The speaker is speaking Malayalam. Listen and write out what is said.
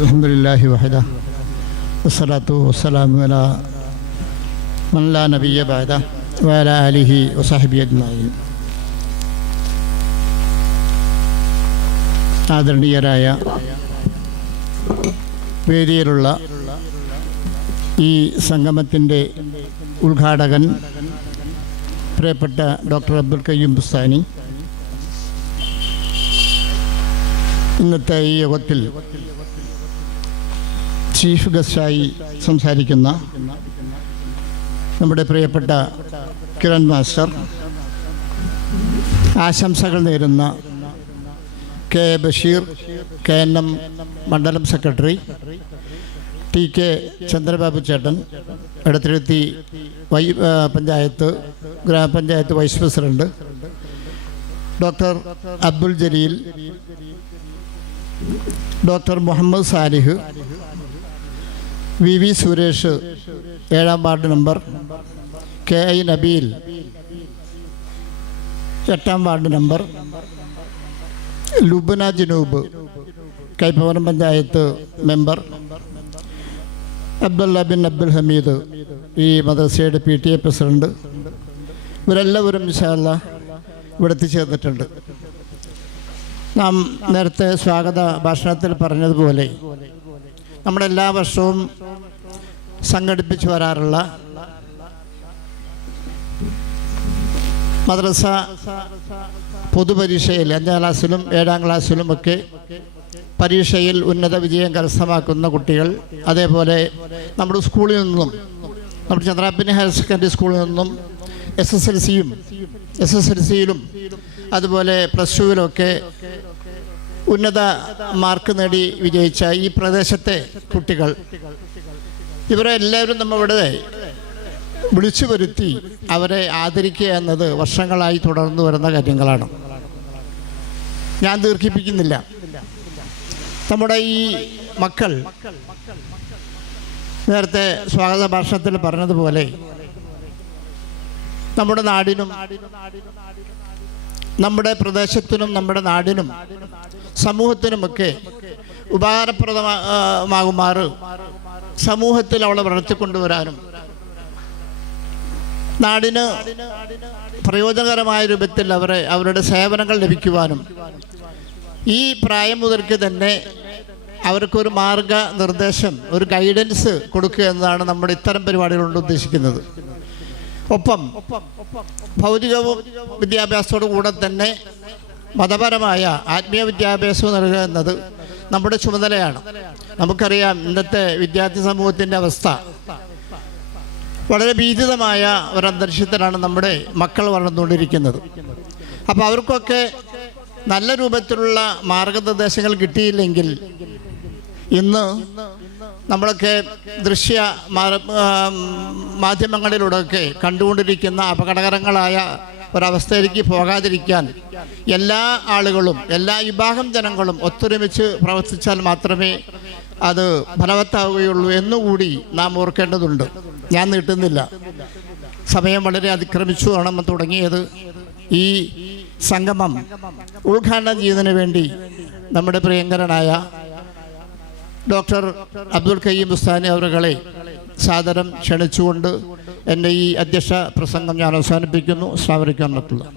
അൽഹംദുലില്ലാഹി വഹദ വസ്സലാത്തു വസ്സലാമു അലാ മൻ ലാ നബിയ്യ ബഅദ വഅലാ ആലിഹി വസഹ്ബിഹി അജ്മഈൻ. ആദരണീയരായ വേദിയിലുള്ള ഈ സംഗമത്തിൻ്റെ ഉദ്ഘാടകൻ പ്രിയപ്പെട്ട ഡോക്ടർ അബ്ദുൽ ഖയ്യൂം ബുസ്താനി, ഇന്നത്തെ ഈ യോഗത്തിൽ ചീഫ് ഗസ്റ്റായി സംസാരിക്കുന്ന നമ്മുടെ പ്രിയപ്പെട്ട കിരൺ മാസ്റ്റർ, ആശംസകൾ നേരുന്ന കെ ബഷീർ, KNM മണ്ഡലം സെക്രട്ടറി, TK ചന്ദ്രബാബു ചേട്ടൻ, എടത്തിരുത്തി ഗ്രാമപഞ്ചായത്ത് vice president doctor Abdul Jaleel, doctor Muhammad Salih, VV Suresh 7ാം വാർഡ് മെമ്പർ, KI നബീൽ 8ാം ward member, Lubna Janoob Kaippavanam panchayat member, Abdullah bin Abdul Hameed ഈ മദ്രസയുടെ PTA പ്രസിഡന്റ്, ഇവരെല്ലാവരും ഇൻഷാ അല്ലാഹ് ഇവിടെ എത്തിച്ചേർന്നിട്ടുണ്ട്. നാം നേരത്തെ സ്വാഗത ഭാഷണത്തിൽ പറഞ്ഞതുപോലെ നമ്മുടെ എല്ലാ വർഷവും സംഘടിപ്പിച്ചു വരാറുള്ള മദ്രസ പൊതുപരീക്ഷയിൽ 5ാം ക്ലാസ്സിലും 7ാം ക്ലാസ്സിലും ഒക്കെ പരീക്ഷയിൽ ഉന്നത വിജയം കരസ്ഥമാക്കുന്ന കുട്ടികൾ, അതേപോലെ നമ്മുടെ സ്കൂളിൽ നിന്നും, നമ്മുടെ ചന്ദ്രാപ്പിനി ഹയർ സെക്കൻഡറി സ്കൂളിൽ നിന്നും SSLCയിലും അതുപോലെ +2-വിലൊക്കെ ഉന്നത മാർക്ക് നേടി വിജയിച്ച ഈ പ്രദേശത്തെ കുട്ടികൾ, ഇവരെ എല്ലാവരും നമ്മളിവിടെ വിളിച്ചു വരുത്തി അവരെ ആദരിക്കുക എന്നത് വർഷങ്ങളായി തുടർന്നു വരുന്ന കാര്യങ്ങളാണ്. ഞാൻ ദീർഘിപ്പിക്കുന്നില്ല. നമ്മുടെ ഈ മക്കൾ നേരത്തെ സ്വാഗത ഭാഷണത്തിൽ പറഞ്ഞതുപോലെ നമ്മുടെ നാടിനും നമ്മുടെ പ്രദേശത്തിനും നമ്മുടെ നാടിനും സമൂഹത്തിനുമൊക്കെ ഉപകാരപ്രദമാകുമാറ് സമൂഹത്തിൽ അവളെ വളർത്തിക്കൊണ്ടുവരാനും നാടിന് പ്രയോജനകരമായ രൂപത്തിൽ അവരുടെ സേവനങ്ങൾ ലഭിക്കുവാനും ഈ പ്രായം മുതൽക്ക് തന്നെ അവർക്കൊരു മാർഗനിർദ്ദേശം, ഒരു ഗൈഡൻസ് കൊടുക്കുക എന്നതാണ് നമ്മുടെ ഇത്തരം പരിപാടികൾ കൊണ്ട് ഉദ്ദേശിക്കുന്നത്. ഒപ്പം ഭൗതികവും വിദ്യാഭ്യാസത്തോടു കൂടെ തന്നെ മതപരമായ ആത്മീയ വിദ്യാഭ്യാസവും നൽകുക എന്നത് നമ്മുടെ ചുമതലയാണ്. നമുക്കറിയാം ഇന്നത്തെ വിദ്യാർത്ഥി സമൂഹത്തിൻ്റെ അവസ്ഥ. വളരെ ഭീതിതമായ ഒരന്തരീക്ഷത്തിലാണ് നമ്മുടെ മക്കൾ വളർന്നുകൊണ്ടിരിക്കുന്നത്. അപ്പോൾ അവർക്കൊക്കെ നല്ല രൂപത്തിലുള്ള മാർഗനിർദ്ദേശങ്ങൾ കിട്ടിയില്ലെങ്കിൽ ഇന്ന് നമ്മളൊക്കെ ദൃശ്യ മാധ്യമങ്ങളിലൂടെയൊക്കെ കണ്ടുകൊണ്ടിരിക്കുന്ന അപകടകരങ്ങളായ ഒരവസ്ഥയിലേക്ക് പോകാതിരിക്കാൻ എല്ലാ ആളുകളും, എല്ലാ വിഭാഗം ജനങ്ങളും ഒത്തൊരുമിച്ച് പ്രവർത്തിച്ചാൽ മാത്രമേ അത് ഫലവത്താവുകയുള്ളൂ എന്നുകൂടി നാം ഓർക്കേണ്ടതുണ്ട്. ഞാൻ നീട്ടുന്നില്ല, സമയം വളരെ അതിക്രമിച്ചു ആണ് തുടങ്ങിയത്. ഈ സംഗമം ഉദ്ഘാടനം ചെയ്യുന്നതിന് വേണ്ടി നമ്മുടെ പ്രിയങ്കരനായ ഡോക്ടർ അബ്ദുൽ ഖയ്യൂം ബുസ്താനി അവരുകളെ സാദരം ക്ഷണിച്ചുകൊണ്ട് എൻ്റെ ഈ അധ്യക്ഷ പ്രസംഗം ഞാൻ അവസാനിപ്പിക്കുന്നു. അസ്സലാമു അലൈക്കും വറഹ്മത്തുള്ളാഹി.